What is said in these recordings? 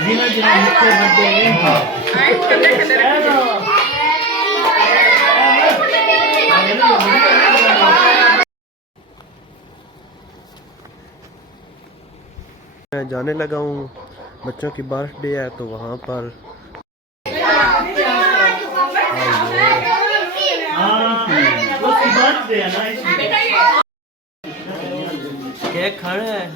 जिन्हें जिन्हें निक्के बड़े मैं जाने लगा हूँ। बच्चों की बर्थडे है तो वहाँ पर केक खाना है।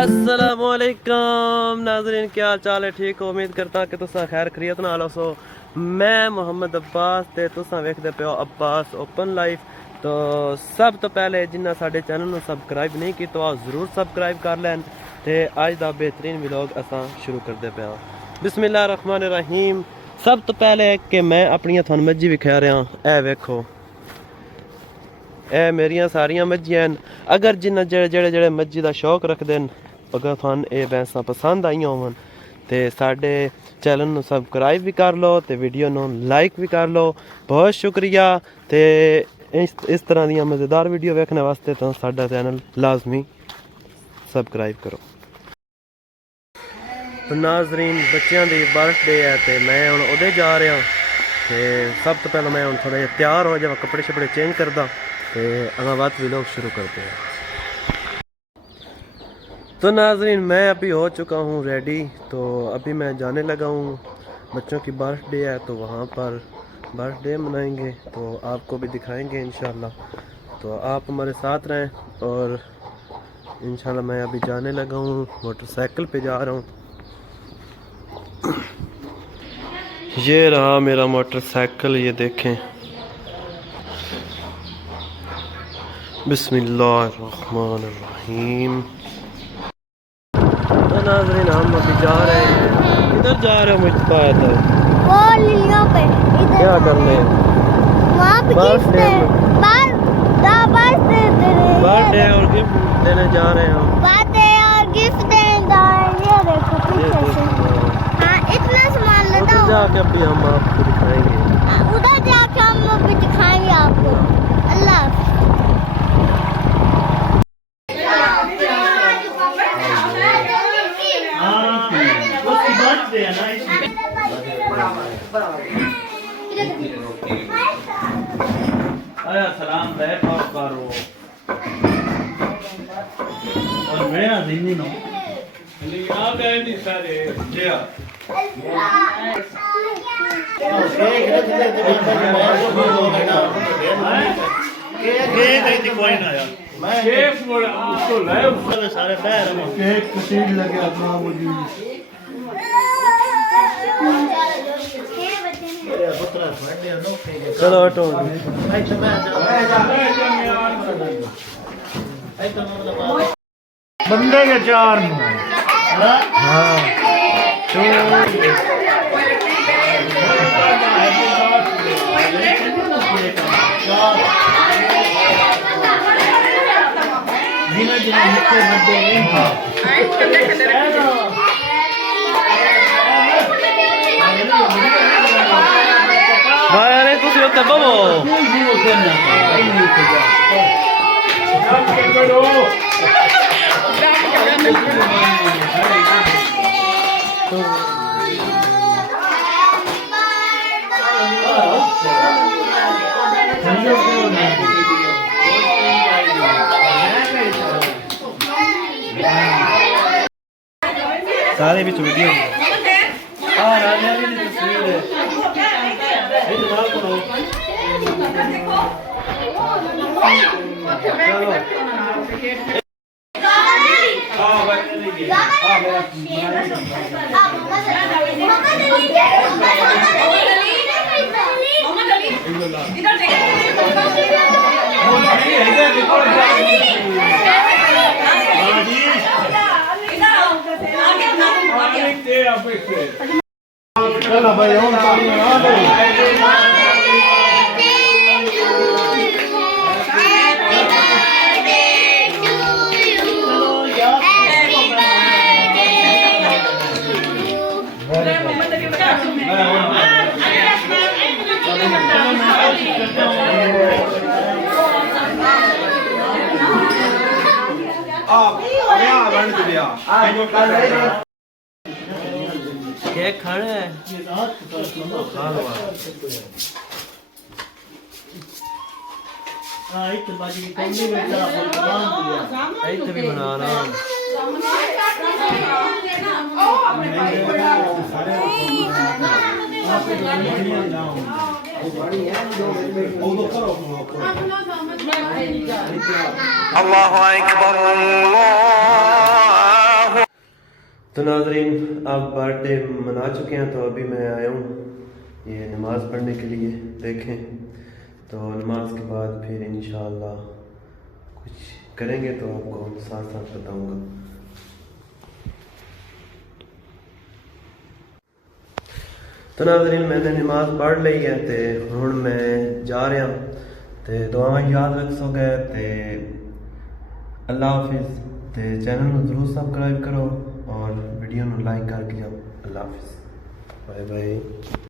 अस्सलामुअलैकुम नाज़रीन, क्या हाल चाल है? ठीक हो? उम्मीद करता कि तुसा खैर खरीत नाल हो। मैं मोहम्मद अब्बास ते तुसा वेखदे पे हो अब्बास ओपन लाइफ। तो सब तो पहले जिन्ना साडे चैनल नूं सबसक्राइब नहीं की तो ज़रूर सबसक्राइब कर लैन ते अज दा बेहतरीन व्लॉग असां शुरू करदे पे हां। बिस्मिल्लाहिर्रहमानिर्रहीम। सब तो पहले कि मैं अपनियां थानू मज्जी विखा रहा। ए वेखो, ए मेरियां सारियां मज्जियां न। अगर जिन्ना जेड़े जेड़े मज्जी दा शौक रखदे न, अगर थानू ये भैंसां पसंद आईयां होवन ते साडे चैनल नूं सबसक्राइब भी कर लो ते वीडियो नूं लाइक भी कर लो। बहुत शुक्रिया। ते इस तरह दी मज़ेदार वीडियो वेखने वास्ते तो साडा चैनल लाजमी सबसक्राइब करो। तो नाज़रीन, बच्चों की बर्थडे है तो मैं हुण उहदे जा रहा। तो सब तो पहले मैं हुण थोड़ा जिहा तैयार हो जावां, कपड़े शपड़े चेंज करदा तो अगला बात व्लॉग शुरू करते हैं। तो नाज़रीन, मैं अभी हो चुका हूँ रेडी। तो अभी मैं जाने लगा हूँ। बच्चों की बर्थडे है तो वहाँ पर बर्थडे मनाएंगे तो आपको भी दिखाएंगे इंशाल्लाह। तो आप हमारे साथ रहें और इंशाल्लाह मैं अभी जाने लगा हूँ, मोटरसाइकिल पे जा रहा हूँ। ये रहा मेरा मोटरसाइकिल, ये देखें। बिस्मिल्लाहिर्रहमानिर्रहीम। तो नाज़रीन, हम अभी जा रहे हैं। इधर जा रहे हो मुझको आया था वो लिलियों पे क्या करने? वहाँ पे बर्थडे बर्थडे और गिफ्ट देने जा रहे हैं हम। बर्थडे और गिफ्ट देने जा रहे हैं। ये देखो पीछे से। हाँ, इतना सामान उधर लेता हूँ। जाके अभी हम आपको दिखाएंगे। उधर जाके हम अभी दिखाएंगे आपको। अल्लाह हाफ़िज़। सलाम बैठो करो और मेरा जिंदगी नो आ गए नहीं सारे जी हां के कोई ना यार मैं शेफ उसको लाए उसको सारे पैर केक कटीट लगे अपना मुझे चलो हटो। बंदे के चार हाँ जिन्हें जिन्हें निक्के बड़े भाई अरे तुम होते बबो सारे भी वीडियो राजा की तस्वीर है। चलो भाई हम केक खाना है खा लो ऐसे भी बनाना अल्लाहु अकबर अल्लाह। तो नाज़रीन अब बर्थडे मना चुके हैं, तो अभी मैं आया हूँ ये नमाज़ पढ़ने के लिए। देखें तो नमाज के बाद फिर इंशाअल्लाह कुछ करेंगे तो आपको साथ साथ बताऊँगा। तो नाज़रीन मैंने नमाज पढ़ ली है तो हुण मैं जा रहा तो दुआवां याद रखो गए तो अल्लाह हाफिज़। तो चैनल को जरूर सब्सक्राइब करो और वीडियो को लाइक करके जाओ। अल्लाह हाफिज़, बाय बाय।